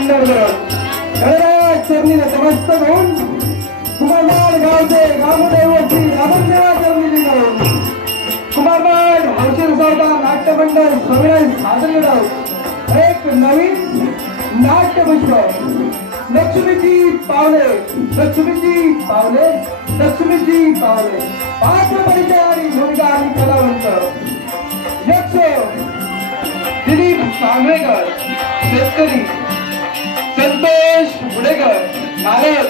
वंदन करत गणराज चरणी नतमस्तक होऊन कुमारबाड गावचे ग्रामदैवत श्री रामदेवा चरणी लिहिलं कुमारबाड हौशीर सरदार नाट्य मंडळ स्वामीनाथ सादर करत एक नवीन नाट्यपुष्प लक्ष्मीची पावले लक्ष्मीची पावले लक्ष्मीची पावले पात्र परिचय आणि भूमिका आणि कलावंत यक्ष दिलीप सांगवेकर शेतकरी संतोष गुडेकर नारद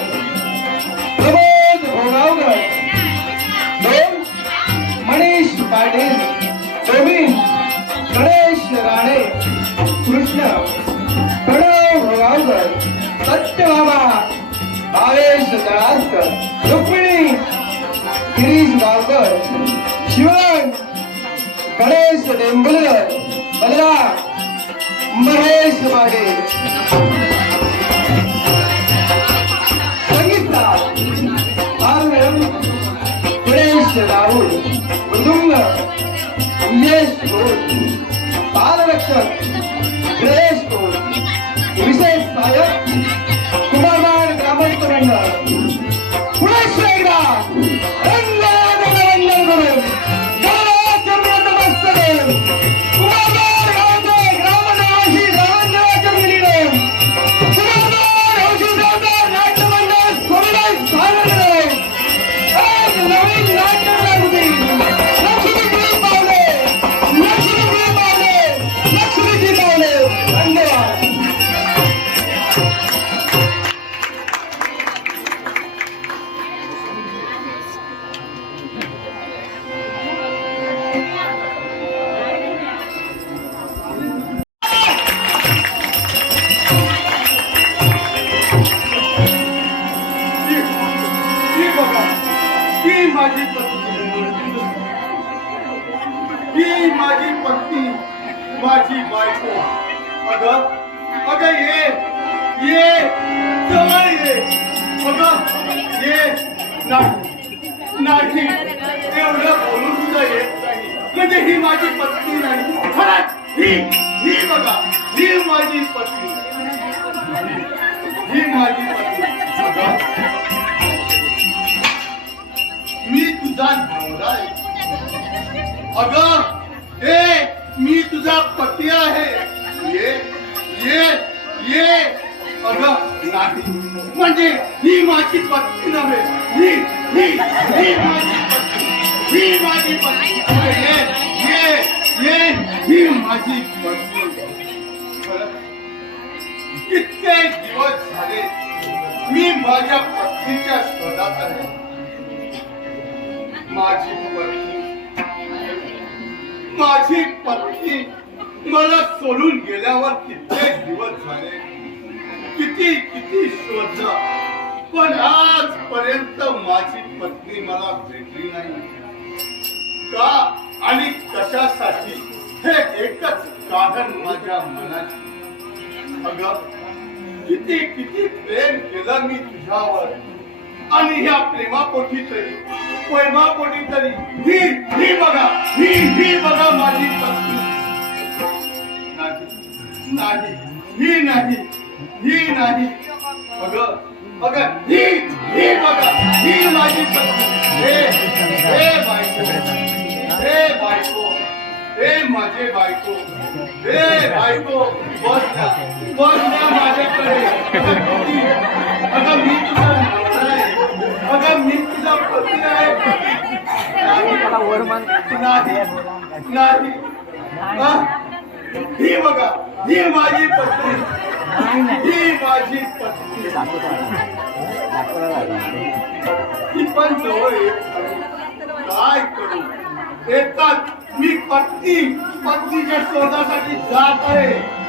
प्रबोध भोगावकर दोन मनीष पाटील गोविंद गणेश राणे कृष्ण प्रणव भोगावकर सत्यभामा भावेश दळासकर रुक्मिणी गिरीश गावकर शिवण गणेश डेंबुलकर बलराम महेश माडे संगीतकार हार्मोनियम गणेश राहुल मृदुंग यश घोष बालरक्षक गणेश घोष विशेष सहाय्यक कुमारबाड ग्रामस्थ मंडळ पुणे एकदा माझी पत्नी माझी बायको अगं अगं ये जवळ ये अगं ये नाही एवढं बोलून सुद्धा येत नाही म्हणजे ही माझी पत्नी नाही खरंच ही बघा ही माझी पत्नी ही माझी पत्नी अगं मी तुझा नवरा आहे अगं मी तुझा पती आहे ये अगं नाही म्हणजे ही माझी पत्नी नव्हे ही माझी पत्नी ही माझी पत्नी कितके दिवस झाले मी माझ्या पत्नीच्या शोधात आहे माझी पत्नी मला सोडून गेल्यावर कित्येक दिवस झाले किती शोधला पण आजपर्यंत माझी पत्नी मला भेटली नाही का आणि कशासाठी हे एकच कारण माझ्या मनाची अगं किती प्रेम केलं मी तुझ्यावर आणि ह्या प्रेमापोटी तरी ही बघा माझी पत्नी नाही अगं ही बघा ही माझी पत्नी हे बायको हे माझे बायको बस ना माझ्याकडे अगं मी तुझा नवरा आहे अगं मी तुझा पती आहे नाही ही बघा ही माझी पत्नी ही पण जवळ काय करू येतात मी पत्नीच्या शोधासाठी जात आहे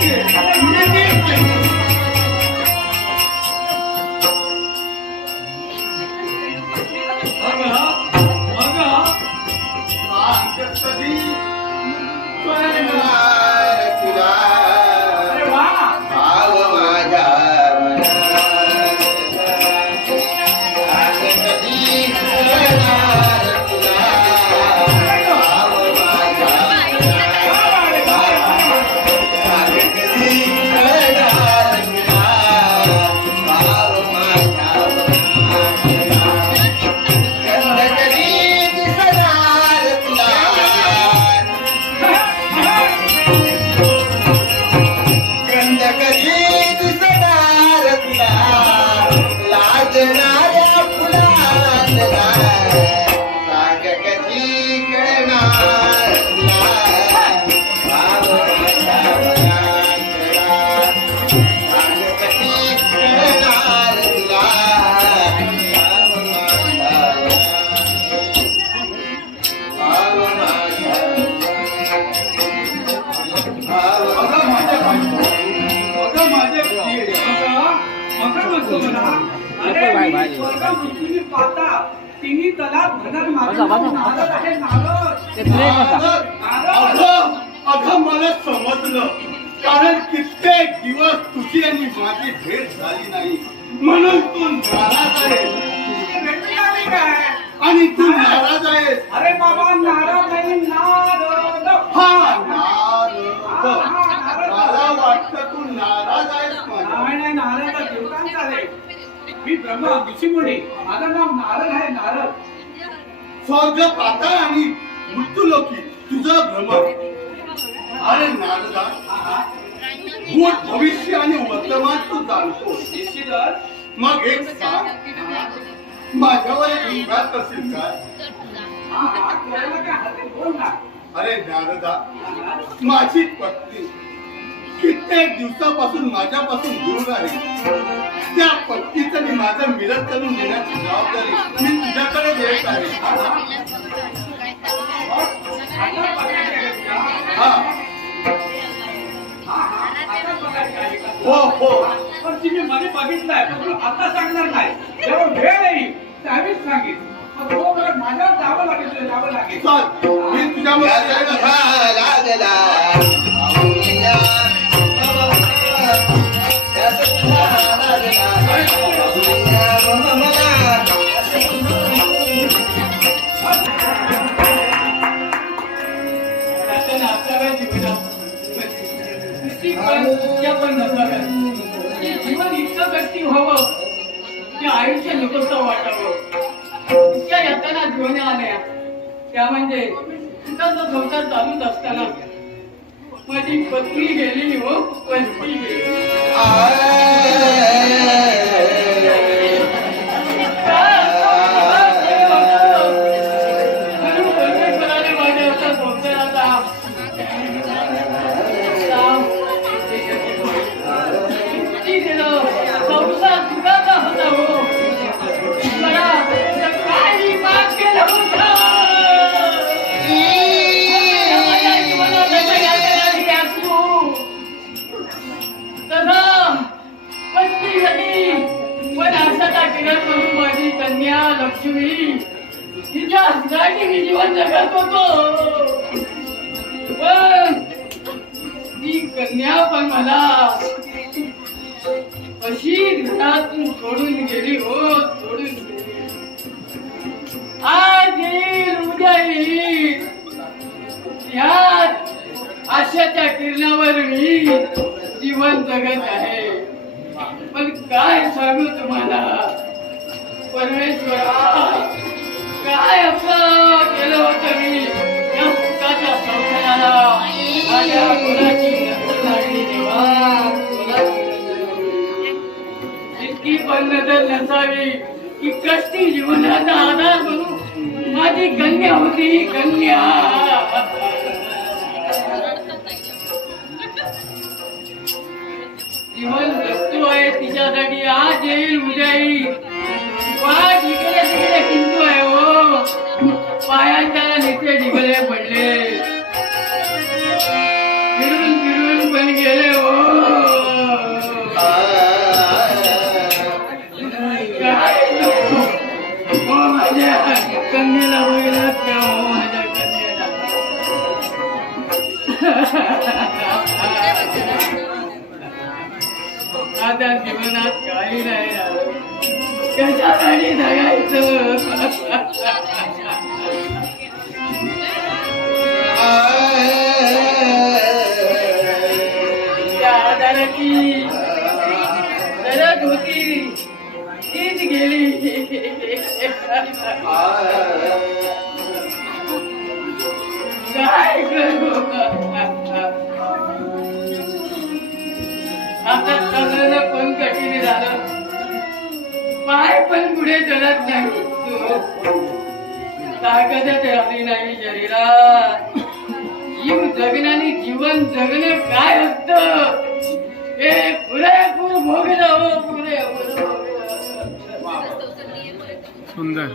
पाहिजे नीट पाहिजे. कधी कळणार तुला भाव माझ्या मनात कधी कळणार तुला भाव माझ्या मनात कधी कळणार तुला भाव माझ्या मनात कधी दिसणार तुला गंध कधी दिसणार तुला लाजणाऱ्या फुलांना सांग कधी कळणार तुला भाव माझ्या मनातला सांग कधी कळणार तुला भाव माझ्या भाव माझ्या भाव अगं माझ्या बायको, अगं माझ्या प्रिय, मकर म्हणतो मला अरे मी स्वर्गामृत्यूनी पाहता तिन्ही तलाक धनात माझं नारद आहे नारद. अगं मला समजलं कारण कित्येक दिवस तुझी आणि माझी भेट झाली नाही म्हणून तू नाराज आहे भेटली नाही काय आणि तू नाराज आहेस. अरे बाबा नारद नाही नारद. हा नारद मला वाटतं तू नाराज आहेस माझ्या. नाही नारद देवतांचा आहे. मी ब्रह्मा ऋषीमुनी माझं नाव नारद आहे नारद. स्वर्ग पाताळ आणि मृत्यूलोकी तुझं भ्रमण. अरे नारदा भूत भविष्य आणि वर्तमान तू जाणतो निश्चितच. मग एक सांग माझ्यावर एक विश्वास असेल काय? कोणाला काय हाते बोल ना. अरे नारदा माझी पत्नी कित्येक दिवसापासून माझ्यापासून दूर आहे. त्या पत्नीचं आणि माझं मिलन करून देण्याची जबाबदारी मी तुझ्याकडे देत आहे. हा हो हो पण तुम्ही मध्ये बघितलंय पण आता सांगणार नाही. जेव्हा वेळ येईल त्यावेळीच सांगेन. मग तोपर्यंत माझ्यावर जावं लागेल चल मी तुझ्यावर लागला लागला जीवन इतकं गती व्हावं की आयुष्य निकोपचं वाटावं. इतक्या यातना जीवन आल्या त्या म्हणजे सुखाचा संसार चालूच असताना माझी पत्नी गेली हो पत्नी गेली. परमेश्वराने माझ्या असा संसाराचा संसार सुखाचा होता हो. मला काही माफ केलं होतं. माझी कन्या लक्ष्मी तिच्या हस्ताने मी जीवन जगत होतो. पण ती कन्या पण मला अशी घरातून सोडून गेली हो सोडून गेली. आज येईल उद्या येईल यात आशाच्या किरणावर मी जीवन जगत आहे. पण काय सांगू तुम्हाला परमेश्वरा काय असं केलं होतं मी या सुखाच्या संसाराला. माझ्या कुणाची नजर लागली देवा इतकी पण नजर नसावी की कष्टी जीवनाचा आधार करू माझी कन्या होती कन्या. जीवन जगतो आहे तिच्यासाठी आज येईल उद्या येईल. वाट इकडे तिकडे किंतु आहे हो पायाच्या नेते ढिगले पडले. फिरून फिरून पण गेले हो. काय हो माझ्या कन्येला बघितलात का हो माझ्या कन्येला. आता जीवनात काही नाही राहिलं. कशासाठी जगायचं. त्या आधाराची गरज होती तीच गेली. काय करू आता चालणं पण कठीण झालं. पाय पण पुढे चढत नाही. ताकद ठेवली नाही शरीरात. जीव जगणं आणि जीवन जगणं काय असतं हे पुरेपूर भोगलं हो. पुरेपूर सुंदर.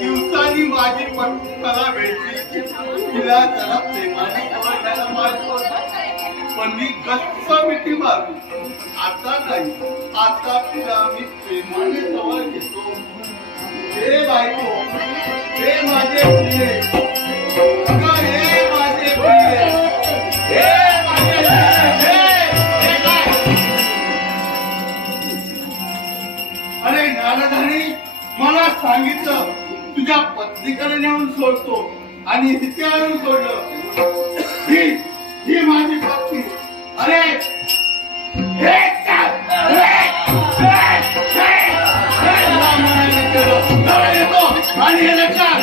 दिवसांनी माझी मला भेटली. तिला जरा प्रेमाने घ्यायला मारतो पण मी गच्च मिठी मारली. आता नाही. आता तिला मी प्रेमाने जवळ घेतो. हे बायको हे माझे प्रिय. अगं हे माझे प्रिय. हे माझे हे काय. अरे नारदाने मला सांगितलं तुझ्या पत्नीकडे नेऊन सोडतो आणि तिथे आणून सोडलं. ही माझी पत्नी. अरे आणि हे लक्षात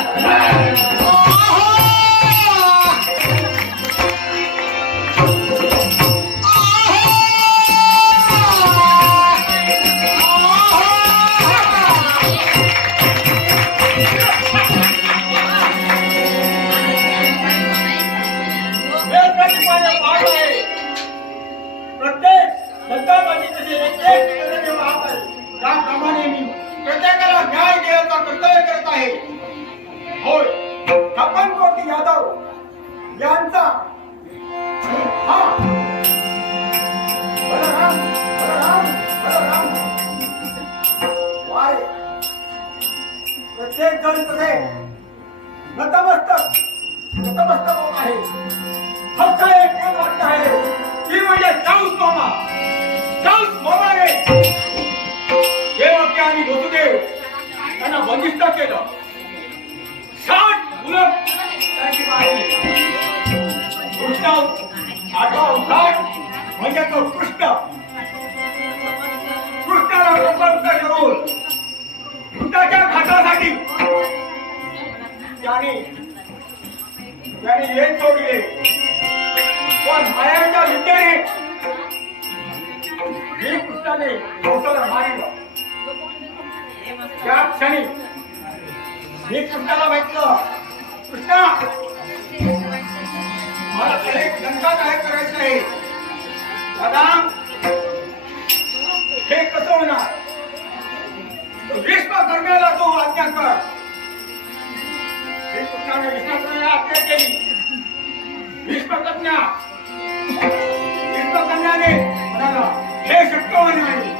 त्याप्रमाणे मी प्रत्येकाला न्याय देण्याचा कर्तव्य करत आहे. होय, छप्पन कोटी यादव यांचा हा बलराम बलराम बलराम वाय प्रत्येक जण तसे नतमस्तक होत आहे. फक्त एक वाटत आहे ती म्हणजे चाऊस मामाने देवकी आणि वसुदेव त्यांना बंदिस्त केलं. 60 मुलं त्यांची मारली. कृष्ण 8वा अवतार म्हणजे तो कृष्णाला प्रपंच करून कृष्णाच्या घाटासाठी त्याने येत सोडले. पण मायाच्या विद्येने कृष्णाने कौशल मारिलं. त्या क्षणी मी कृष्णाला म्हटलं, कृष्णा मला एक लंका काय करायचं आहे. दादा हे कसं होणार. भीष्म कर्णाला तो आज्ञा कर. कृष्णाने भीष्म कर्णाला आज्ञा केली. भीष्म कन्याने म्हणाला हे शक्य होणार नाही.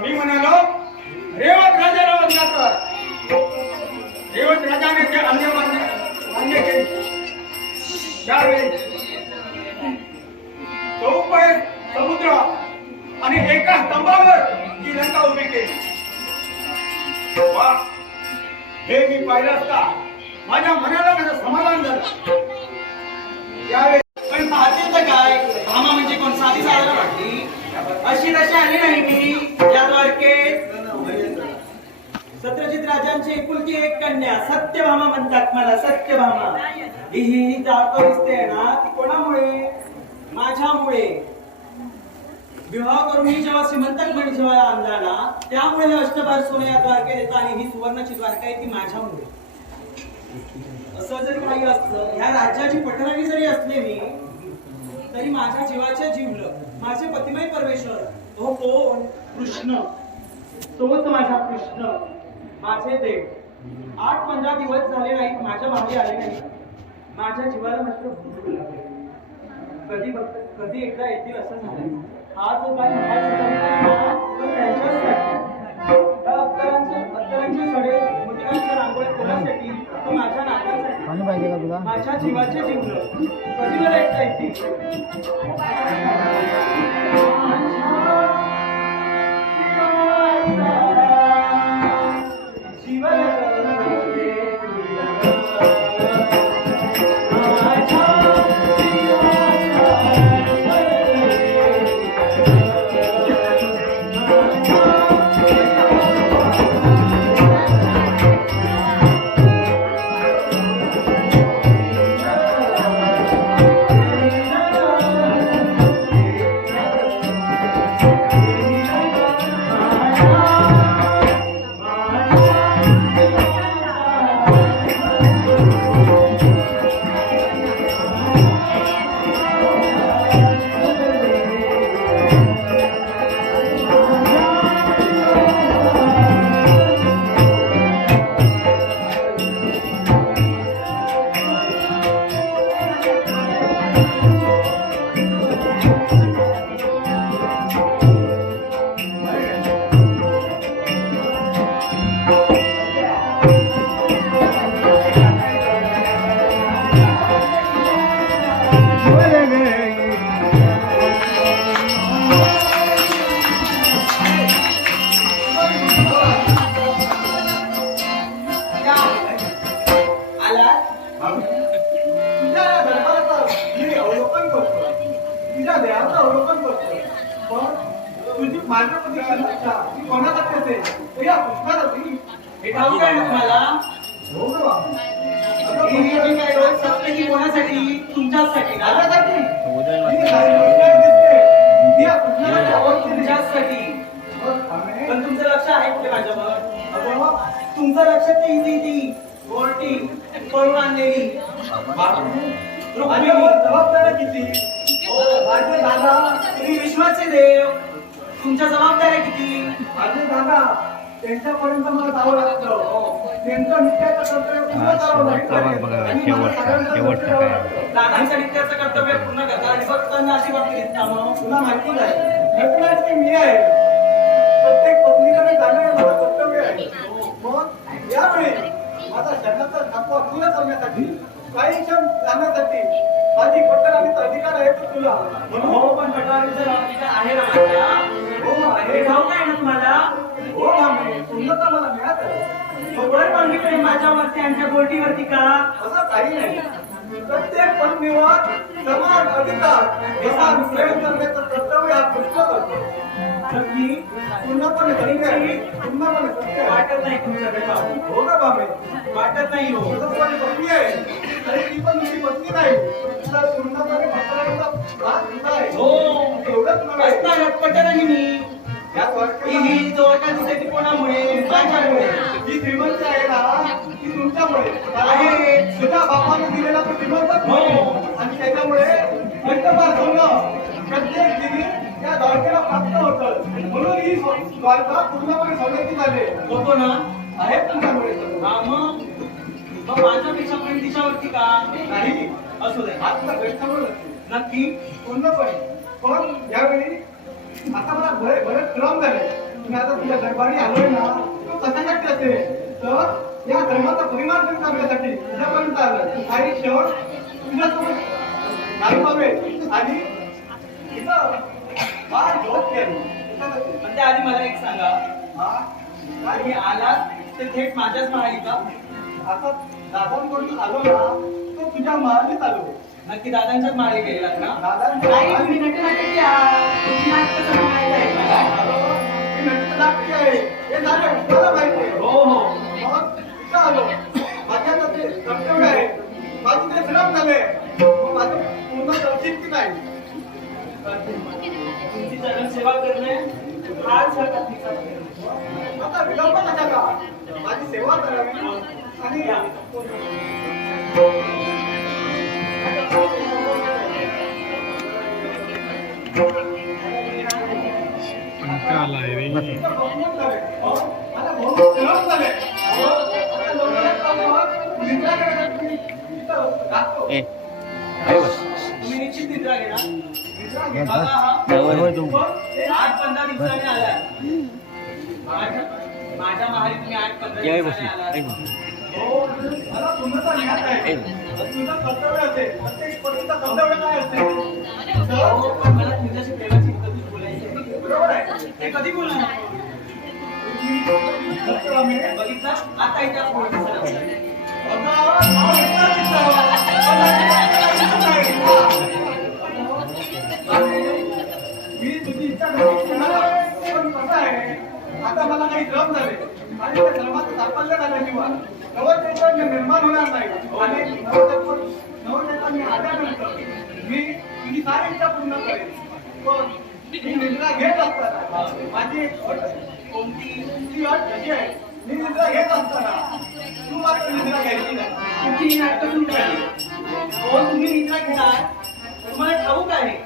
मी म्हणालो रेवत राजाला वंदना कर. रेवत राजाने ते आज्ञा मान्य केली. त्यावेळी तो केली. वा, हे मी पाहिलं असता माझ्या मनाला माझं समाधान झालं. यावेळी पण पाहते तर काय भामा म्हणजे कोण साधी साधारण वाटली अशी तशी आली नाही मी या द्वारकेत. सत्यजित राजांची एकुलती एक कन्या सत्यभामा म्हणतात मला. सत्यभामा ही जातो दिसते ना ती कोणामुळे? माझ्यामुळे. विवाह करून ही जेव्हा श्रीमंतक म्हणी जेव्हा आणला ना त्यामुळे हे अष्टभार सोनं या द्वारकेत येतं आणि ही सुवर्णाची द्वारका आहे ती माझ्यामुळे. असं जरी काही असलं ह्या राज्याची पटराणी जरी असले मी तरी माझ्या जीवाच्या जीवलं माझे पतिमय परमेश्वर हो कोण? कृष्ण. तोच माझा कृष्ण माझे देव. 8-15 दिवस झाले नाहीत माझ्या मागे आले नाही. माझ्या जीवाला मात्र भूक लागली. कधी एकदा येतील असं झालं. हा जो काय महाल सजवला तो त्यांच्याचसाठी. त्या अत्तरांचे सडे मोतियांच्या रांगोळ्या कोणासाठी? तो माझ्या नात्यासाठी. माझ्या जीवाचे जीवलं कधी मला एकदा येतील. तुझी माझ्या प्रतीक्षा ती कोणासाठी असेल? या पुष्पासाठी. हे ठाऊक आहे ना तुम्हाला? हो ना बाबा. ही जी काय रोज सत्य ही कोणासाठी? तुमच्याचसाठी ना? माझ्यासाठी. ही सारी पुष्पाला दिसते. ती या पुष्पाला आवडते. तुमच्याचसाठी. पण तुमचं लक्ष आहे कुठे माझ्यावर? अगं, तुमचं लक्ष ती गोरटी करून आणलेली माझ्यावर जबाबदाऱ्या किती? माझे दादा तुम्ही विश्वाचे देव. तुमच्या जबाबदाऱ्या किती? माझे दादा त्यांच्यापर्यंत मला जावं लागतं. त्यांचं नित्याचं कर्तव्य पूर्ण करावं लागतं. आणि मला सगळ्यांचं लक्ष द्यावं लागतं. दादांचं नित्याचं कर्तव्य पूर्ण करता आणि भक्तांना अशी बाबतीत घेत मग तुला माहिती आहे घटनाच की मी आहे. प्रत्येक पत्नीकडे जाणं माझं कर्तव्य आहे. मग यावेळी माझा शरणाचा ठाकवा पूर्ण करण्यासाठी काही क्षण जाण्यासाठी माझी पट्टराणीचा अधिकार आहे तो तुला. म्हणून हो पण पटवारीचा अधिकार आहे ना माझ्या? हो आहे. हे ठाऊक आहे ना तुम्हाला? हो आम्ही पूर्णता मला मिळत आहे. वर मागितले माझ्यावरती आणि त्या गोष्टीवरती का? असं काही नाही. प्रत्येक पत्नीवर समान अधिकार समान प्रेम करण्याचं कर्तव्य हा कृष्ण करतो. नक्की पूर्णपणे सत्य आहे. पूर्णपणे सत्य आहे. वाटत नाही तुमच्याकडे पाहून. हो ना बाबे. वाटत नाही हो. तसंच माझी पत्नी आहे. तरी ती पण तुझी पत्नी नाही. तुला पूर्णपणे पत्नीचा त्रास दिला आहे. हो एवढंच नव्हे. असणार पटराणी मी. या वाक्याला ही जोडका दिसते ती कोणामुळे? माझ्यामुळे. जी श्रीमंत आहे ना ती तुमच्यामुळे आहे. तुझ्या बापाने दिलेला तो श्रीमंतच हो. आणि त्याच्यामुळे पंचपार सोनं प्रत्येक दिनी त्या द्वारकेला प्राप्त होतं. म्हणून ही द्वारका पूर्णपणे सोन्याची झाली. होतो ना? आहे तुमच्यामुळे हा मग माझ्यापेक्षा पण दिशावरती का? नाही. असू दे. आत्ता गैरसमज नक्की पूर्णपणे. पण यावेळी आता मला बरेच क्रम झाले. मी आता तुझ्या दरबारी आलोय ना तो कशासाठी असेल तर या धर्माचा परिमार्जन करण्यासाठी तुझ्यापर्यंत आलं. काही क्षण तुझ्यासोबत घालवावे आणि इथं फार झोप केली. पण त्याआधी मला एक सांगा तुम्ही आलात ते थेट माझ्याच महाली का? आता दादांकडून आलो ना तो तुझ्या महालीत आलो. नक्की दादांच्याच महाली गेलेलात ना? दादांच्या तुम्ही नटनाट्याची आहात. तुमची नाटकं सगळं माहीत आहे मला. मी नाट्य आहे हे झालं मला माहिती आहे. हो हो. मग इथं आलो. माझ्या ते कर्तव्य आहे. माझं ते श्रम झाले. मग माझं पूर्ण दर्शित की नाही. तुमची जनसेवा करणे हाच ह्या कथेचा हेतू. आता विलंब नका का? माझी सेवा करावी आणि आलाय रे तुम्ही निश्चित निद्रा घेणार. बघा हा 8-15 दिवसांनी आलाय. माझ्या महाली तुम्ही 8-15 दिवसांनी आलात. हो, मला पूर्णतः ज्ञात आहे. तुझं कर्तव्य असेल. प्रत्येक पतीचं कर्तव्य काय असते? हो, पण मला तुमच्याशी प्रेमाची कधीच बोलायची आहे. बरोबर आहे. ते कधी बोलणार? बघितलं आता इथे फोन मी तुझी इच्छा पण कसं आहे आता मला काही श्रम झाले आणि त्या श्रमाचं साफल्य झाल्याशिवाय नवचैतन्य निर्माण होणार नाही. आणि नवचैतन्य आल्यानंतर मी तुझी सारी इच्छा पूर्ण करेन. पण मी निद्रा घेत असताना माझी एक अट कोणती ती अट कशी आहे? मी निद्रा घेत असताना तू मात्र निद्रा घ्यायची नाही. तुमची नाटकं सुरू झाली. हो, तुम्ही निद्रा घेणार. तुम्हाला ठाऊक आहे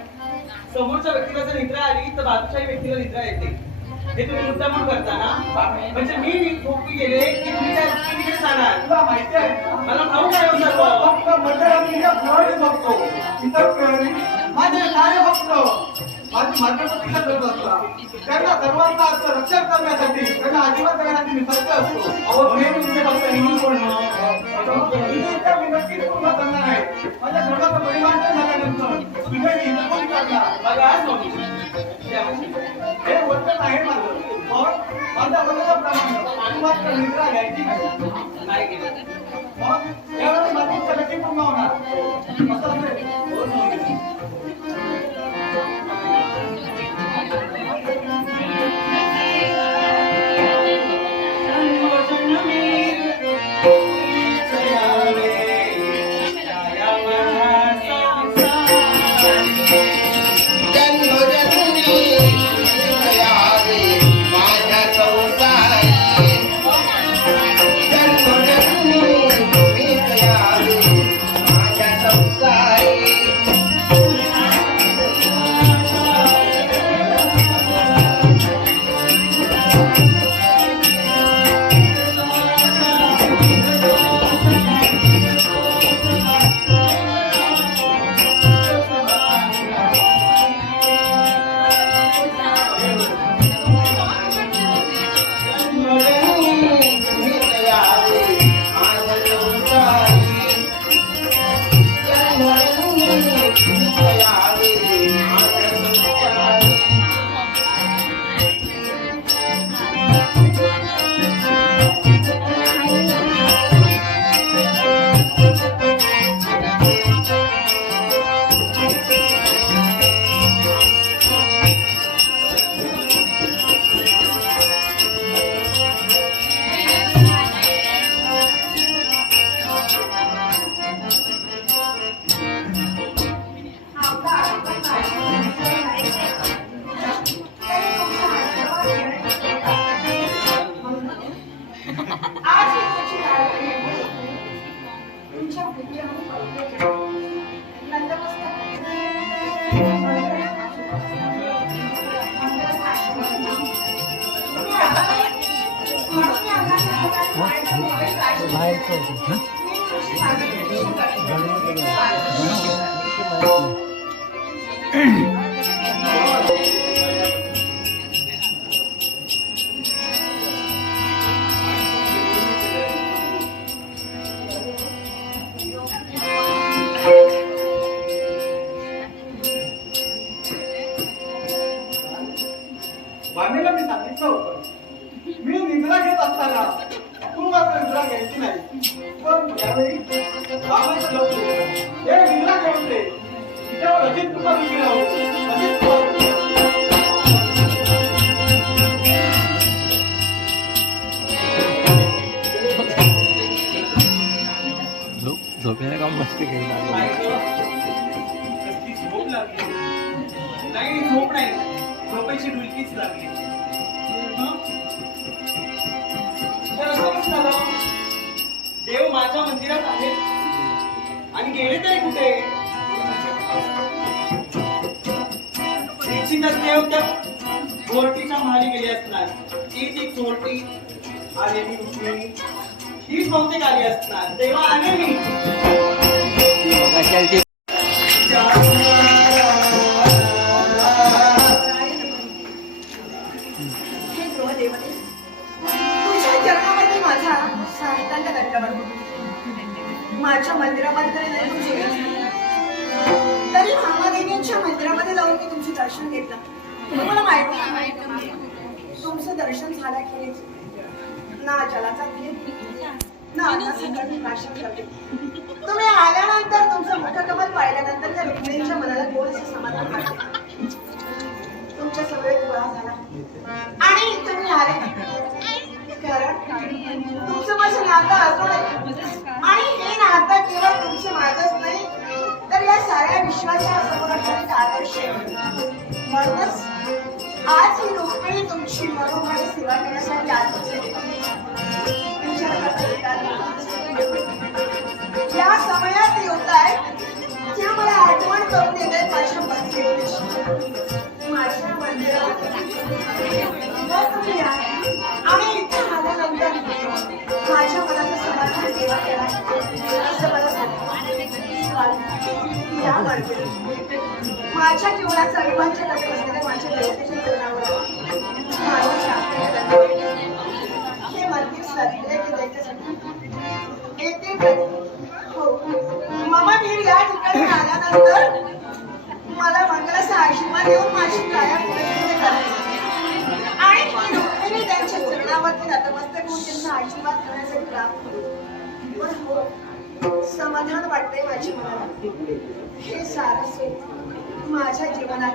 समोरच्या व्यक्तीला जर निद्रा आली तर बाजूच्या व्यक्तीला निद्रा येते. हे तुम्ही मुद्दामून करता ना? म्हणजे मी झोपी गेले की तुम्ही त्या तिकडे जाणार. तुला माहिती आहे का? मला ठाऊक आहे हो सर्व. फक्त मध्यरात्रीच्या प्रहरी बघतो. इतर प्रहरी माझे कार्य फक्त माझी मार्गदर्शन करत असतात. त्यांना सर्वांना रक्षण करण्यासाठी त्यांना आजीवन करण्यासाठी मी सत्य असतो. अहो हे तुमचे फक्त निमंत्रण मी नक्कीच पूर्ण करणार आहे. माझ्या सर्वांचं परिमार्जन झाल्यानंतर तुझ्या इथं कोण करणार? बघा स्वामी हे वचन आहे माझं. पण माझ्या वचनाप्रमाणे तू मात्र निद्रा घ्यायची नाही. नाही केलं. मग त्यावेळेस माझी इच्छा नक्की पूर्ण होणार. असं असेल. हो स्वामी. वाणीला मी सांगितलं होतं अजित कुमार विक्री आहो अजित कुमार झोपेला काम मस्ती केली कसली झोप लागली नाही झोप नाही झोपेची डुलकीच लागली हं? तर असं कसं झालं देव माझ्या मंदिरात आहे आणि गेले तरी कुठे निश्चितच देव त्या चोरटीच्या महाली गेली असणार ती चोरटी आलेली रुक्मिणी हीच बहुतेक आली असणार तेव्हा आले मी हे गृहदेवते, तुझ्या जन्मामध्ये माझा साष्टांग दंडवत होतो. माझ्या मंदिरामध्ये नाही तुझे तरी महादेवींच्या मंदिरामध्ये जाऊन मी तुमचे दर्शन घेतलं. तुम्हाला माहिती तुमचं दर्शन झाल्याखेरीज ना जलाचा थेंब ना अन्नाचा नाशक ठरले. तुम्ही आल्यानंतर तुमचं मुखकमल पाहिल्यानंतर त्या रुक्मिणीच्या मनाला थोडंसं समाधान वाटले. तुमच्या सगळे गोळा झाला आणि तुम्ही आले कारण तुमचं माझं नातं असं आणि हे नातं केवळ तुमचं माझंच नाही तर या साऱ्या विश्वाच्या समोर एक आदर्श आहे. म्हणूनच आज ही रुक्मिणी तुमची मनोभावी सेवा करण्यासाठी आज विचार करता येतात. या समयात येत आहे त्या मला आठवण करून देत आहेत माझ्या मंदिराची माझ्या मंदिरात तुम्ही या आणि इथे आल्यानंतर माझ्या मनाचं समाधान सेवा केला असं मला या माझ्या जीवनाचा अविभाज्य घटक असलेल्या माझ्या देवतेच्या चरणावर माझ्या शास्त्रात हे मंदिर सजले की त्याच्यासाठी येते हो मामा वीर या ठिकाणी आल्यानंतर मला मंगलाचा आशीर्वाद देऊन माझी काया पुढे करायची आणि मी रुक्मिणी त्यांच्या चरणावरती नतमस्तक होऊन त्यांचा आशीर्वाद करण्यासाठी प्राप्त होतो. पण हो समाधान वाटतंय माझ्या मनाला. हे सारं सुख माझ्या जीवनात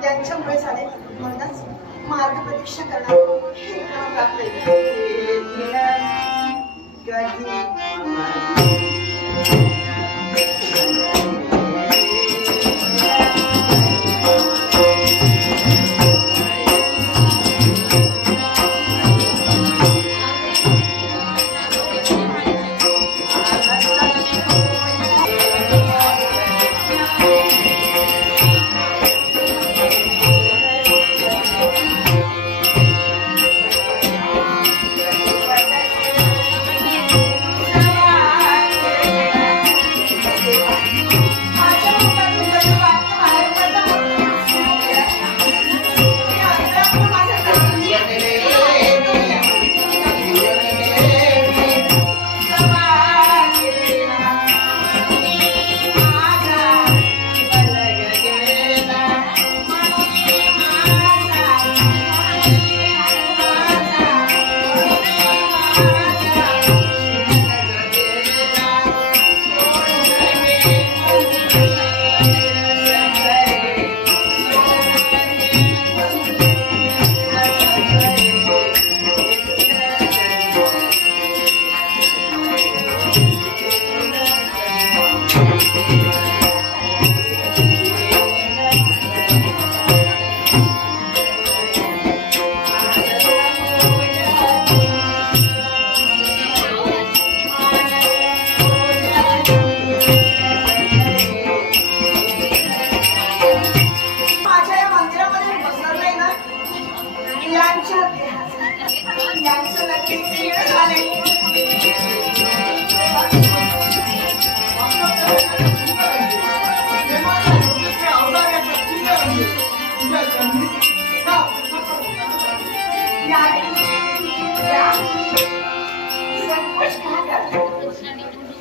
त्यांच्यामुळे झाले म्हणूनच मार्ग प्रतीक्षा करणार हे काम प्राप्त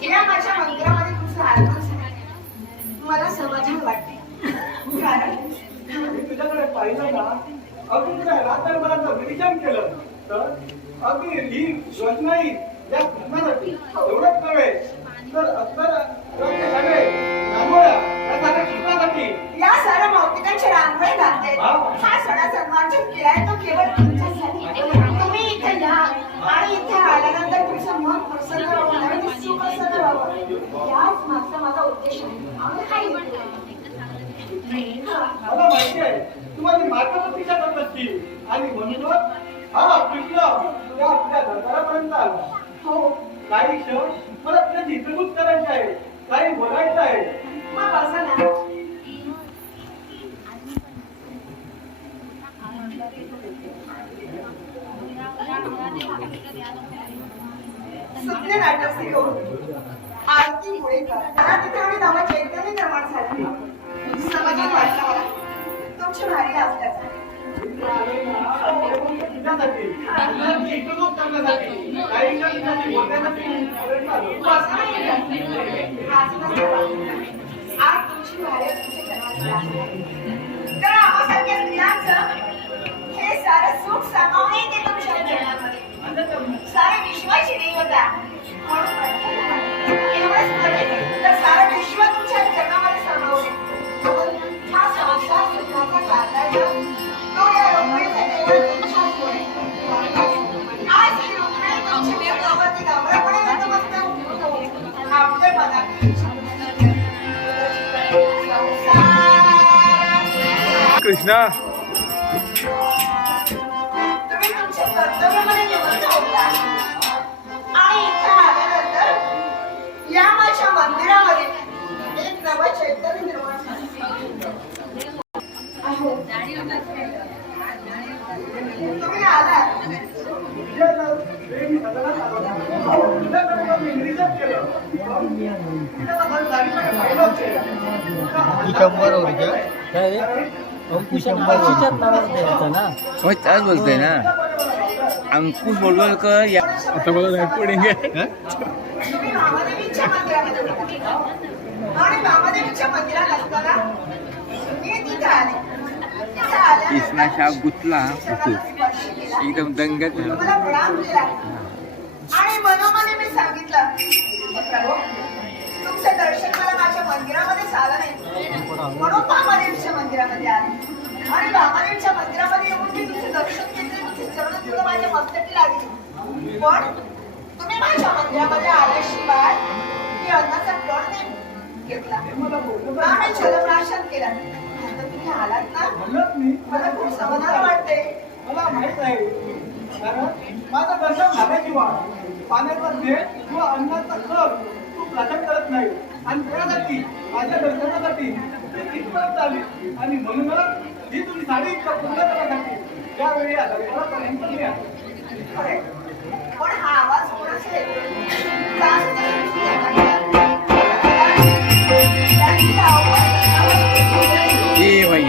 या माझ्या मंदिरामध्ये तुझं आगमन मला समाधान वाटते कारण तुझ्याकडे पाहिलं ना अगदी काय रात्रभराचं विवेचन केलं तर अगदी ही योजनाही या घटनासाठी एवढंच नव्हे तर अत्तर सगळे रांगोळ्या या सगळ्या शिकण्यासाठी हा सणाचा मार्जन केलाय तो केवळ तुमच्यासाठी. तुम्ही इथे या आणि इथे आल्यानंतर तुमचं मन प्रसन्न व्हावं आणि सुप्रसन्न व्हावं, याच मागचा माझा उद्देश आहे. आम्ही काही मला माहिती आहे तुम्हाला मातापतीच्या पद्धती आणि म्हणूनच हा कृष्ण त्या आपल्या दरबारापर्यंत आला. हो, काही क्षण मला तुला चित्रकूट करायचं आहे, काही बोलायचं आहे. मग बसा ना. सत्य नाटक शिकवून आरती मुळेकर मला तिथे आणि नवं चैतन्य निर्माण झालं. समाधान वाटलं मला तुमची भारी असल्याचं. तुझ्यासाठी चित्रकूट करण्यासाठी काही क्षण तुझ्याशी बोलण्यासाठी आलो. आज तुमची भारी तर आम्हासारख्या स्त्रियांचं हे सारं सुख सामावून येते तुमच्या जीवनामध्ये. सारे विश्वाची देवता म्हणून एवढंच नव्हे तर सारं विश्व तुमच्या जगामध्ये सामावले. हा संसार सुखाचा काढायचा तो या रुक्मिणीच्या देवाची इच्छा होय. आज ही रुक्मिणी तुमच्या जगावरती नम्रपणे नतमस्तक आपल्या मनात कृष्णा तुम्ही तुमच्या कर्तव्यामध्ये निवृत्त होता आणि इथे आल्यानंतर या माझ्या मंदिरामध्ये एक नवं चैतन्य निर्माण झालं. अहो, तुम्ही आलात होय त्याच बोलतोय ना अंकुश बोलवलकर या आता बोला पुढे तुम्ही महादेवीच्या मंदिरामध्ये होता आणि महादेवीच्या मंदिरात असताना मी तिथे आले. तिथे आल्यानंतर कृष्णाशा गुतला क्षणाला स्पर्श केला. एकदम दंगत तुम्हाला प्रणाम केला आणि मनोमने मी सांगितलं प्रभू तुमचं दर्शन मला माझ्या मंदिरामध्ये झालं नाही म्हणून महादेवीच्या मंदिरामध्ये आले आणि महादेवीच्या मंदिरामध्ये येऊन मी तुमचं दर्शन घेतले. तुमचे चरण तुला माझ्या मस्तकी लागली. पण तुम्ही माझ्या मंदिरामध्ये आल्याशिवाय मी अन्नाचा कण नाही घेतला ना मी जलप्राशन केला. आता तुम्ही आलात ना म्हणत मी मला खूप समाधान वाटते. मला माहित आहे कारण माझं दर्शन झाल्याशिवाय पाण्याचा भेट किंवा अन्नाचा कप तू प्रकट करत नाही आणि त्यासाठी माझ्या दर्शनासाठी ती तिथपर्यंत आली आणि म्हणूनच ही तुझी साडी इच्छा पूर्ण करण्यासाठी त्यावेळी या दर्शनापर्यंत मी आलो. अरे, पण हा आवाज कोणाचा येतो? जास्त त्याची आवाज ये बाई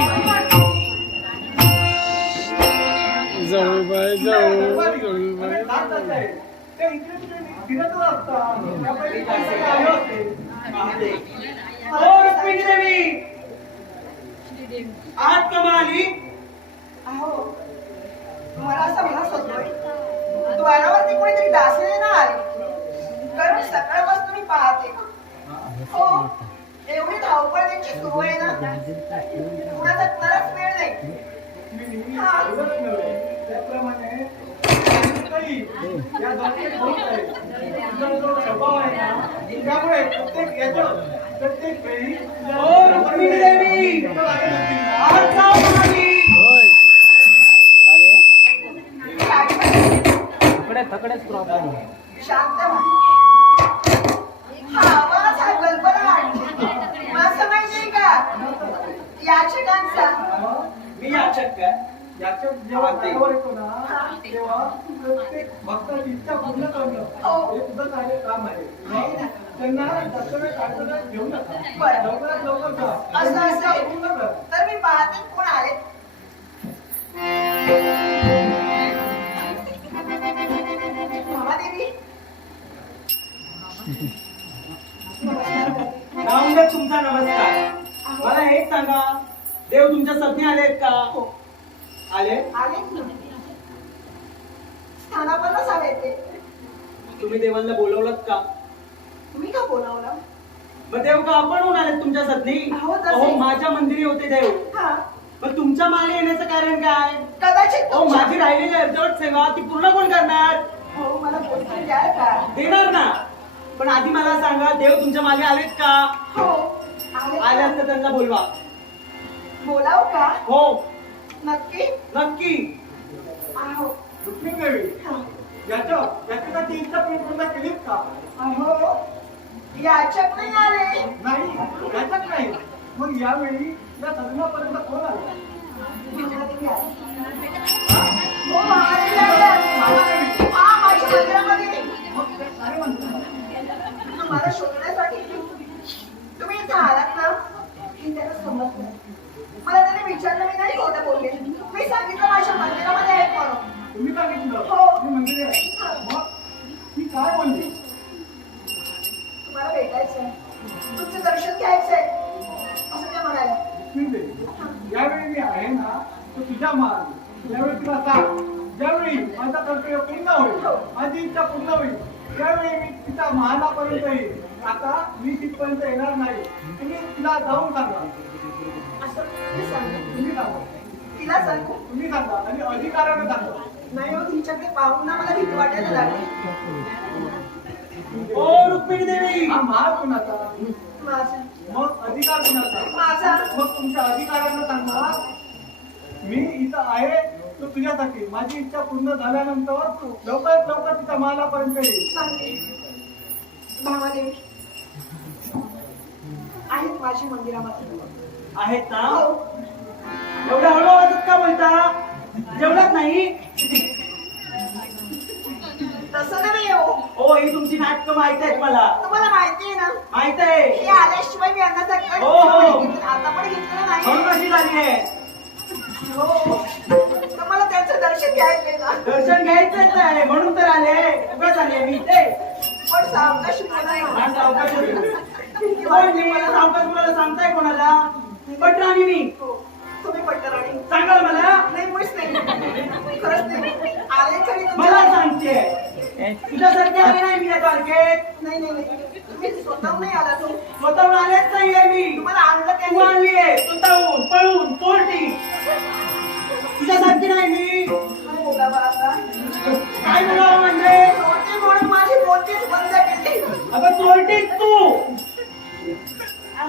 जवळ बाय ते इकडे तिकडे फिरतच असतात. त्यापैकी काहीतरी आले होते. अहो रुक्मिणी देवी आज कमाली. अहो मला असं म्हणत होतोय द्वारावरती कोणीतरी दासीने ना आली कारण सकाळपासून मी पाहते. हो, एवढी धावपळ त्यांची सुरू आहे ना कुणाचा कुणालाच वेळ नाही. हा, त्याप्रमाणे काही या दोघे होत आहे. तुझा जो स्वभाव आहे ना त्यामुळे प्रत्येक वेळी अहो रुक्मिणी देवी आज का कमाली. शांत व्हा. हा आवाज हा गलबलाट असं माहितीये का याचकांचा. मी याचक काय याच्या जेव्हा त्यावर येतो ना तेव्हा प्रत्येक भक्ताची इच्छा पूर्ण करणं हे तुझं कार्य काम आहे. त्यांना दर्शना काढताना घेऊ नका. बरं. लवकरात लवकर जा. असं त्यांची इच्छा असेल पूर्ण कर. तर मी पाहते कोण आले. महादेवी रामदेव तुमचा नमस्कार. मला एक सांगा देव तुमच्या सज्ञ आलेत का? आले. आले स्थानापन्नच आले ते. तुम्ही देवांना बोलवलं का? तुम्ही का बोलावलं? मग देव का आपण होऊन आलेत तुमच्या सज्ञी? हो, तसे. अहो माझ्या मंदिरी होते देव. हा, पण तुमच्या मागे येण्याचं कारण काय? कदाचित ओ माझी राहिलेली अर्धवट सेवा ती पूर्ण कोण करणार? हो मला बोलता द्याल का? देणार ना, पण आधी मला सांगा, देव तुमच्या मागे आलेत का? हो आले आल्यात तर त्यांना बोलवा. बोलाव का? हो नक्की नक्की. आहो रुक्मिणीदेवी, याच्यासाठी इच्छा पूर्ण केलीत का? अहो याच्यात नाही आले. नाही, याच्यात नाही. मग यावेळी या लग्नापर्यंत कोण आलं? महादेवी आले. हो महादेवी आले. हा माझ्या मंदिरामध्ये मग ते काय म्हणतात? तुम्हाला शोधण्यासाठी तुम्ही इथे आलात ना, हे त्याला समजलं. मला त्याने विचारलं, मी नाही खोटं बोलले. मी सांगितलं माझ्या मंदिरामध्ये आहेत म्हणून. तुम्ही सांगितलं हो. मी मंदिर आहे. मग ती काय बोलली? तुम्हाला भेटायचंय, तुमचं दर्शन घ्यायचंय असं ते म्हणाले. रुक्मिणीदेवी, यावेळी मी आहे ना, तो तुझ्या महाल. यावेळी तुला सांग, ज्यावेळी माझं कर्तव्य पूर्ण होईल, माझी इच्छा पूर्ण होईल, त्यावेळी मी तिच्या महालापर्यंत येईल. आता मी तिथपर्यंत येणार नाही. तुम्ही तिला जाऊन सांगा. असं मी सांगू. तुम्ही सांगा. तिला सांगू. तुम्ही सांगा आणि अधिकाराने सांगा. नाही हो, तिच्याकडे पाहून ना मला भीती वाटायला लागली. ओ रुक्मिणी देवी, हा महाल कुणाचा? माझा मग अधिकार कुणाचा? माझा मग तुमच्या अधिकारानं सांगा. मी इथं आहे तो तुझ्यासाठी. माझी इच्छा पूर्ण झाल्यानंतर तू लवकरात लवकर तिच्या महालापर्यंत येईल. सांगते. भामादेवी आहेत माझ्या मंदिरामध्ये. आहेत ना? हो एवढ्या हळू आवाजात का बोलता? जेवलात नाही? तसं नाही हो, ओ ही तुमची नाटकं माहित आहेत मला. तुम्हाला माहिती आहे ना, माहित आहे. हे आल्याशिवाय मी अन्नाचा हो, हो. आता पण घेतलं म्हणून नाही. कशी झाली आहे? हो तर मला त्यांचं दर्शन घ्यायचंय ना. दर्शन घ्यायचंच आहे म्हणून तर आले. उगाच आले मी इथे. पण सावकाश बोला हा, ना. सावकाश बोला. भीती कोण वाटते मी? मला मला. सावकाश बोलायला सांगताय कोणाला? पटराणी मी. हो, तुम्ही पट्टराणी सांगाल मला? नाही, मुळीच नाही. खरंच नाही. आले तरी मला तुमच्या सांगते. तुझ्यासारखे आले नाही मी या तारखेत. नाही नाही नाही. तुम्ही स्वतः नाही आला तो. स्वतःहून आलेच नाहीये मी. तुम्हाला आणलं तू त्यांनी. आणलीये स्वतःहून पळून चोरटी. तुझ्यासारखी नाही मी. काय बोलावं आता? काय बोलावं म्हणजे? चोरटी म्हणून माझी बोलतीच बंद केली. अगं चोरटीच तू.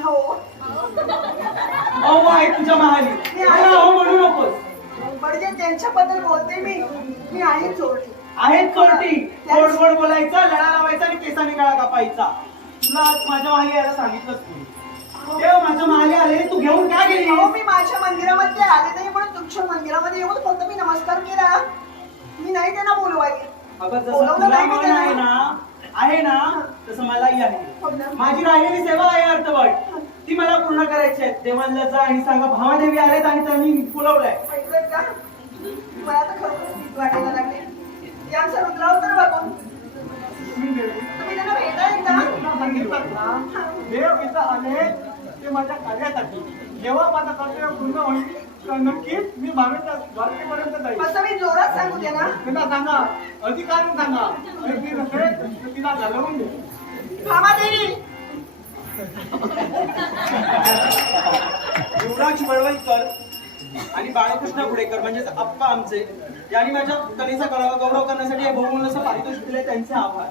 हो अहो आहे तुझ्या महाली. मला अहो म्हणू नकोस. म्हणजे त्यांच्याबद्दल बोलते मी. मी आहे चोरटी. आहे चोरटी. गोड गोड बोलायचं, लळा लावायचा आणि केसाने गळा कापायचा. तुला आज माझ्या महाली यायला सांगितलंच नाही. देव माझ्या महाली आले, तू घेऊन काय गेली? हो मी माझ्या मंदिरामध्ये आले नाही, म्हणून तुमच्या मंदिरामध्ये येऊन फक्त मी नमस्कार केला. मी नाही त्यांना बोलवायला. अगं जसं बोलवलं तुला नाही मी मान त्यांना. आहे ना तसं मलाही आहे. हो ना. माझी राहिलेली सेवा आहे अर्धवट, ती मला पूर्ण करायची आहे. देवाला जा आणि सांगा भावादेवी आलेत आणि त्यांनी बोलवलंय. ऐकलंय का? मला तर खरोखरच भीती वाटायला लागली. यांचा रुद्रावतार बघून रुक्मिणीदेवी, तुम्ही त्यांना भेटायला का? तुला सांगितलं ना, देव इथं आले ते माझ्या कार्यासाठी. जेव्हा माझं कर्तव्य पूर्ण होईल तर नक्कीच मी भावेच्या द्वारकेपर्यंत जाईल. असं मी जोरात सांगू दे ना. त्यांना सांगा, अधिकाराने सांगा. ऐकली नसेल तर तिला घालवून दे. भामादेवी युवराज मळवलकर आणि बाळकृष्ण गुडेकर म्हणजेच अप्पा आमचे यांनी माझ्या कलेचा गौरव करण्यासाठी हे बहुमूल्य असं पारितोषिक दिले. त्यांचे आभार.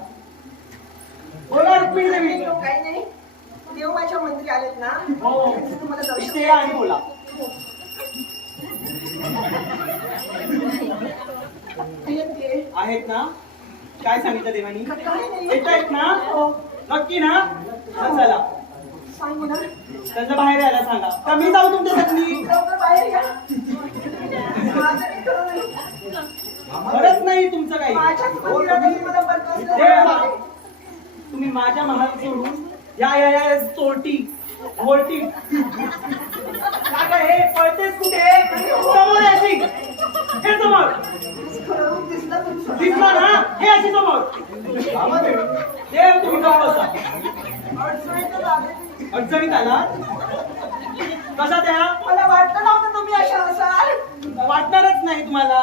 बोला रुक्मिणी देवी. काही नाही. देव माझ्या मंदिरी आलेत ना, हो त्यांचं तुम्हाला दर्शन इथे या आणि बोला. येते. आहेत ना? काय सांगितलं देवानी? काय नाही. येत आहेत ना? हो नक्की ना? मग चला सांगू ना. त्यांचं बाहेर यायला सांगा. का मी जाऊ तुमच्यासाठी? लवकर बाहेर या. माझं काही खरं नाही. खरंच नाही तुमचं काही. माझ्याच मंदिरामध्ये मला बंद देवा, तुम्ही माझ्या महाल सोडून या चोरटी घोरटी काय हे पळतेस कुठे? समोर यायची. हे समोर खरं रूप दिसलं तुमचं. दिसला ना? हे अशी समोर. भावादेवी, देव तुम्ही जाऊ बसा. अडचणीतच आले. अडचणीत आला कशा त्या? मला वाटलं नव्हतं तुम्ही अशा असाल. वाटणारच नाही तुम्हाला.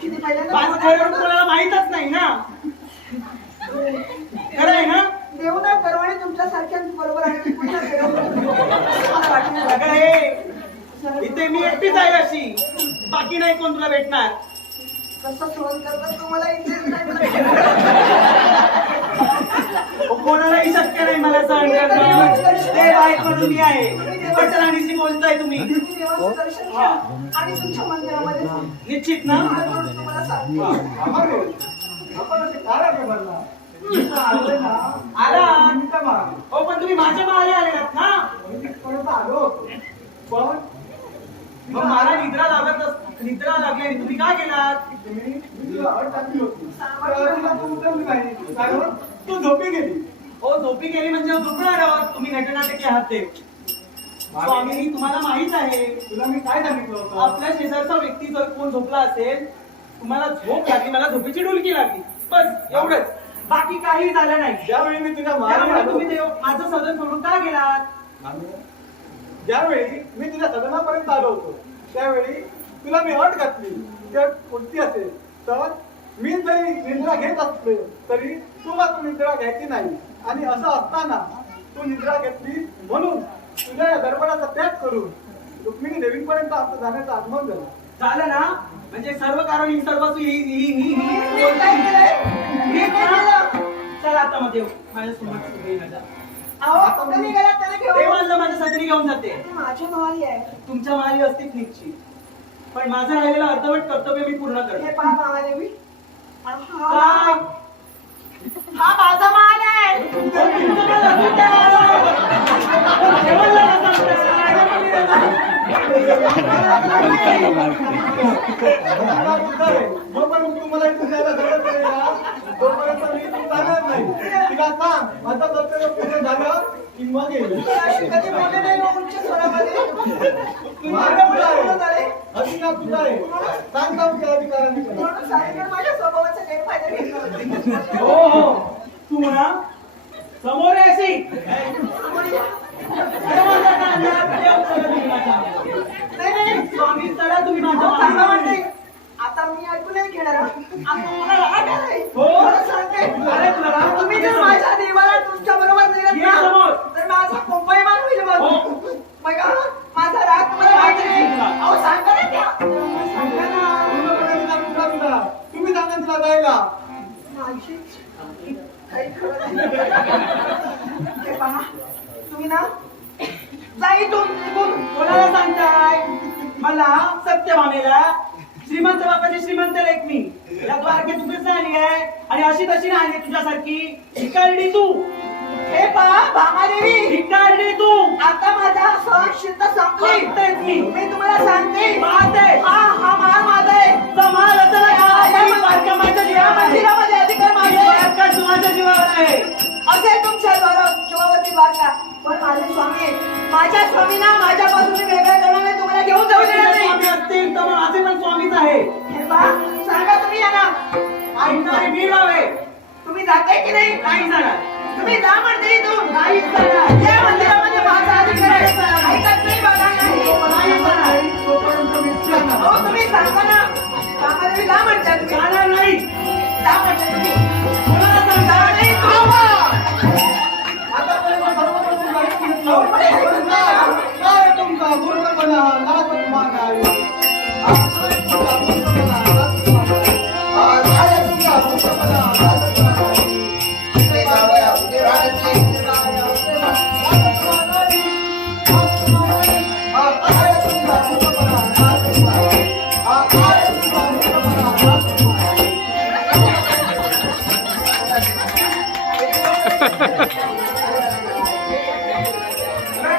किती पहिल्यांदा माझं खरं रूप कोणाला माहीतच नाही ना. खरं आहे ना? देव ना करवाने तुमच्या सारख्या बरोबर आहे. पुन्हा देव. मला वाटलं. सगळं हे इथे मी एकटीच आहे अशी, बाकी नाही कोण तुला भेटणार. कसं सहन करतात तुम्हाला इंटरेस्ट नाही मला. कोणालाही शक्य नाही मला सहन करणं. ते बायको मी आहे. पटराणीशी बोलताय तुम्ही. तुम्ही देवाचं दर्शन घ्या आणि तुमच्या मंदिरामध्ये जा. निश्चित ना? हात जोडून तुम्हाला सांगते. आपण असे काय रे भरला आलोय ना आला. मिनिटं मारा. हो पण तुम्ही माझ्या मागे आलेलात ना. तिथपर्यंत आलो होतो. पण मग मला निद्रा लागली आणि तुम्ही काय केलात? तुम्ही तुला अट टाकली होती. त्यावेळेला तू उतरली नाही. त्यावर तू झोपी गेली. हो झोपी गेली म्हणजे झोपणार आहोत. तुम्ही नटनाटकी आहात ते. स्वामी तुम्हाला माहित आहे तुला मी काय सांगितलं होतं? आपल्या शेजारचा व्यक्ती जर कोण झोपला असेल, तुम्हाला झोप लागली, मला झोपेची डुलकी लागली, बस एवढंच. बाकी काही झालं नाही. ज्यावेळी मी तुझ्या त्यामुळे मागे तुम्ही ते माझं सदन सोडून का गेलात? ज्यावेळी मी तुझ्या सदनापर्यंत आलो होतो त्यावेळी तुला मी अट घातली. ती अट कोणती असेल तर मी जरी निद्रा घेत असले तरी तू मात्र निद्रा घ्यायची नाही. आणि असं असताना तू निद्रा घेतली म्हणून तुझ्या या दरबाराचा त्याग करून रुक्मिणी देवीपर्यंत आपलं जाण्याचं आगमन झालं. झालं ना? म्हणजे सर्व कारण ही सर्व मी काय केलंय? मी काय केलं? चला आता मग देव माझ्या समोर अहो कुठं निघालात त्याला घेऊन? देवाला माझ्या सदरी घेऊन जाते. ती माझी माली आहे. तुमच्या माली असतील निश्चित, पण माझं राहिलेलं अर्धवट कर्तव्य मी पूर्ण हे करतो. पहा मामादेवी. काय? हा माझा मान आहे. जोपर्यंत तुम्हाला तुझ्याला जवळ करेल ना, तोपर्यंत मी तू जाणार नाही. तिला सांग माझं कर्तव्य पूर्ण झालं की मग येईल. अशी कधी बोलले नाही ना उच्च स्वरामध्ये. मार्ग तुझा आहे. अधिकार तुझा आहे. सांग जाऊ त्या अधिकाराने करा. म्हणून सारेजण माझ्या स्वभावाचा गैरफायदा घेत होते. हो हो तू म्हणा समोर आहे अशी. नाही स्वामी चला तुम्ही माझ्या अहो, चांगलं मागे. वाटतंय. आता मी ऐकून नाही घेणार. आता मला राग आलाय. हो. खरं सांगते. अरे तुला तुम्ही जर माझ्या देवाला तुमच्या बरोबर नेलं ये ना, समोर. तर माझा कोंबईमान होईल बघ. हो. मग माझा राग तुम्हाला माहिती नाही. अहो सांगा ना त्या. सांगा ना. पूर्णपणे तिला तुला तुला. तुम्ही सांगा तिला जायला. माझी काही खरं नाही. हे पहा तुम्ही ना जा इथून निघून. कोणाला सांगताय? मला सत्यभामेला श्रीमंत बापाची श्रीमंत लेक मी या द्वारकेत उभीच राहिली आहे आणि अशी तशी राहिली तुझ्यासारखी भिकारडी तू. हे पहा भामादेवी. भिकारडी तू. आता माझा सहनशीलता संपली. बघतेच मी. मी तुम्हाला सांगते. पाहते. हा माल माझा आहे. समाज असं नाही. द्वारका माझ्या या जीवावर आहे. मंदिरामध्ये अधिकार माझे आहे. द्वारका तुझ्या जीवावर आहे. असेल तुमच्या जीवावरती द्वारका, पण माझे स्वामी माझ्या स्वामींना माझ्यापासून मी वेगळं करणार नाही. तुम्हाला घेऊन जाऊ देणार तुझे स्वामी नाही. असतील तर माझे पण स्वामीच आहे. हे पहा सांगा तुम्ही यांना. ऐकणारे मी रावे. तुम्ही जाताय की नाही? नाही जाणार. तुम्ही जा म्हणते इथून. नाही जाणार. या मंदिरामध्ये माझा अधिकार आहे. ऐकत नाही बघा नाही. नाही जाणार. तोपर्यंत मी जाणार. हो तुम्ही सांगा ना. कामाला जा म्हणता तुम्ही. जाणार नाही. जा म्हणता तुम्ही. कोणाला सांगता? जा नाही थांबा. आतापर्यंत सर्व गोष्टी माहिती घेतलं. पण काय तुमचा मूर्खपणा, लाजपणा आहे. काय तुमचा मूर्खपणा, लाजपणा आहे. इकडे जावया, पुढे राहण्याची.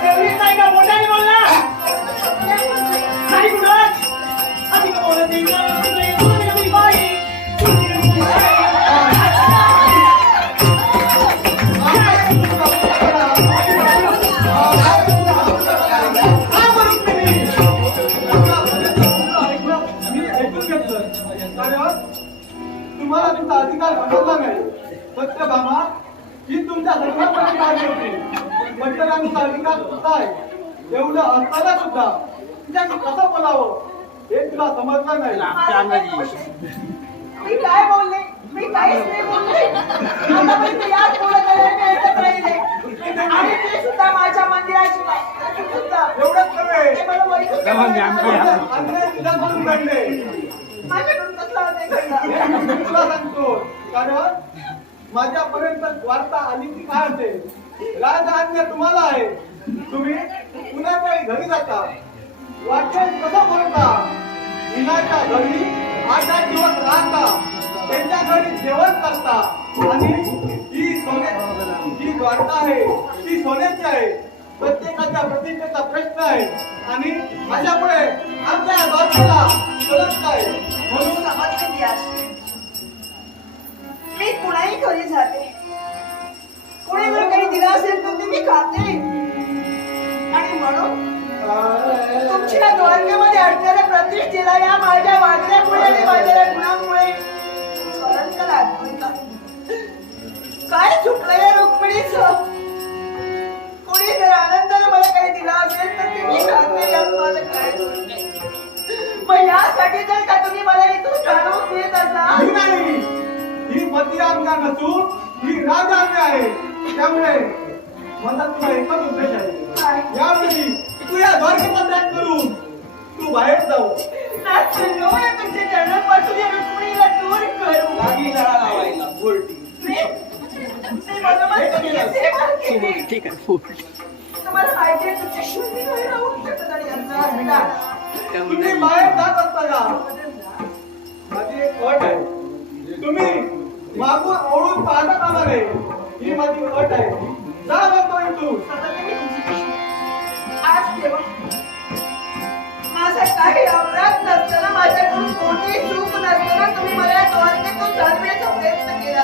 एवढीच नाही का? मोठ्याने बोल ना. नाही कुठं? अधिक बोलत नाही. तुम्ही कधी बाई. तुम्हाला तुमचा अधिकार समजला नाही. सत्यभामा ही तुमच्या धर्मापर्यंत आली होती. वडिलांचा अधिकार होता आहे एवढं असताना सुद्धा तिच्याशी कसं बोलावं हे तुला समजलं नाही. मी काय बोलले? मी काहीच नाही बोलले. आतापर्यंत याच बोलत आले, मी ऐकत राहिले. आणि ते सुद्धा माझ्या मंदिराची सुद्धा एवढंच नव्हे ते मला वैशिष्ट्य अन्याय तुझ्याकडून घडले. माझ्याकडून कसला अन्याय घडला? मी तुला सांगतो, कारण माझ्यापर्यंत वार्ता आली की काय असेल, राजधान्य तुम्हाला आहे. तुम्ही पुण्याच्या घरी जाता, वाटेल कसं बोलता, इनाच्या घरी 8 दिवस राहता, त्यांच्या घरी जेवण करता, आणि ही वार्ता आहे ती सोन्याची आहे. प्रत्येकाच्या प्रतिष्ठेचा प्रश्न आहे, आणि माझ्यामुळे आमच्या बाजूला कलंक आहे. म्हणून समजते की आज मी कुणाही घरी जाते, कोणी जर काही दिलं असेल तर ते मी खाते, आणि म्हणून तुमच्या द्वारकेमध्ये अडकलेल्या प्रतिष्ठेला या माझ्या वागण्यामुळे आणि माझ्या गुणांमुळे कलंक लागतोय का? काय चुकलं या रुक्मिणीचं? कोणी जर आनंदाने मला काही दिलं असेल तर ते मी खाते, यात माझं काय दोष? मग यासाठी जर का तुम्ही मला इथून काढून देत असाल? ही नाही, ही पती आज्ञा नसून ही राजआज्ञा आहे. त्यामुळे माझा तुला एकच उद्देश आहे, यावेळी तू या द्वारकेचा त्याग करून तू बाहेर जाऊ. तुमच्या चरणांपासून या रुक्मिणीला दूर करू. लागी जरा लावायला बोलटी. मी मनोमन तुमची सेवा केली. ठीक आहे तुम्हाला माहिती आहे तुमच्या शून्य राहू शकत आणि यांचा हट्टा. तुम्ही बाहेर जात असताना माझी एक अट आहे, तुम्ही मागून ओढून पाहता कामा नये. ही माझी अट आहे. जा म्हणतोय तू. आज तेव्हा माझा काही अपराध नसताना, माझ्याकडून कोणतीही चूक नसताना तुम्ही मला या द्वारकेतून जाणण्याचा प्रयत्न केला.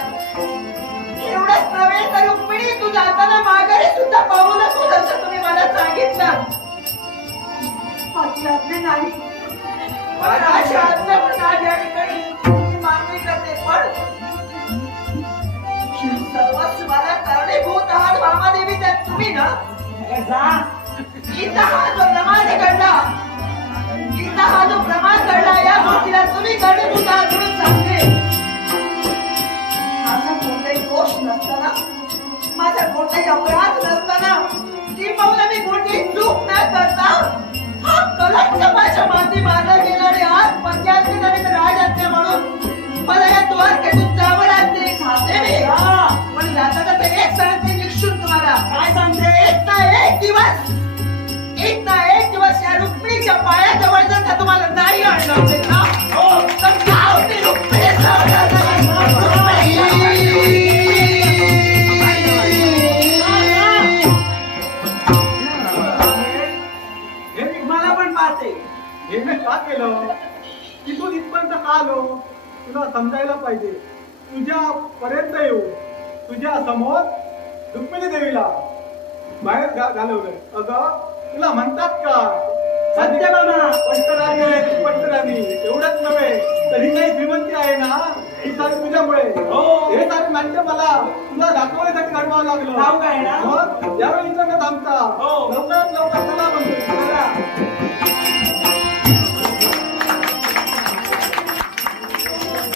एवढंच नव्हे तर रुक्मिणी तू जाताना माघारी सुद्धा पाहू नको असं तुम्ही मला सांगितलं. माझी आज्ञा नाही, पण अशी आज्ञा पण माझ्या ठिकाणी मी मागणी करते. पण सर्वच मला कारणीभूत आहात भामादेवी, त्यात तुम्ही ना. इथं हा जो प्रमाद घडला, इथं हा जो प्रमाद घडला, या गोष्टीला तुम्ही कारणीभूत आहात म्हणून सांगते. माझा कोणताही दोष नसताना, माझा कोणताही अपराध नसताना, किंबहुना मी कोणतीही चूक न करता हा कलंक माझ्या माती मारला गेला, आणि आज पंचायत नव्हे तर राजहत्या म्हणून मला या द्वारकेतून जावं लागते. खाते मी, पण जाता तर एक सांगते निक्षून तुम्हाला. काय सांगते? एक ना एक दिवस या रुक्मिणीच्या पायाजवळ जर का तुम्हाला नाही आणलं असेल ना, तर जाऊ ते मला पण पाहते. हे मी का केलं? तिथून इथपर्यंत का आलो तुला समजायला पाहिजे. तुझ्या पर्यंत येऊ, तुझ्या समोर रुक्मिणी देवीला बाहेर घालवलंय. अगं तुला म्हणतात का सत्यभामा पंचराणी आहे ती पंचराणी. एवढंच नव्हे तर ही काही श्रीमंती आहे ना, ही सारी तुझ्यामुळे. हे सारे नाट्य मला तुला दाखवण्यासाठी घडवावं लागलं. ठाऊक आहे ना? मग यावेळी इथं न थांबता लवकरात लवकर चला म्हणतो. चला.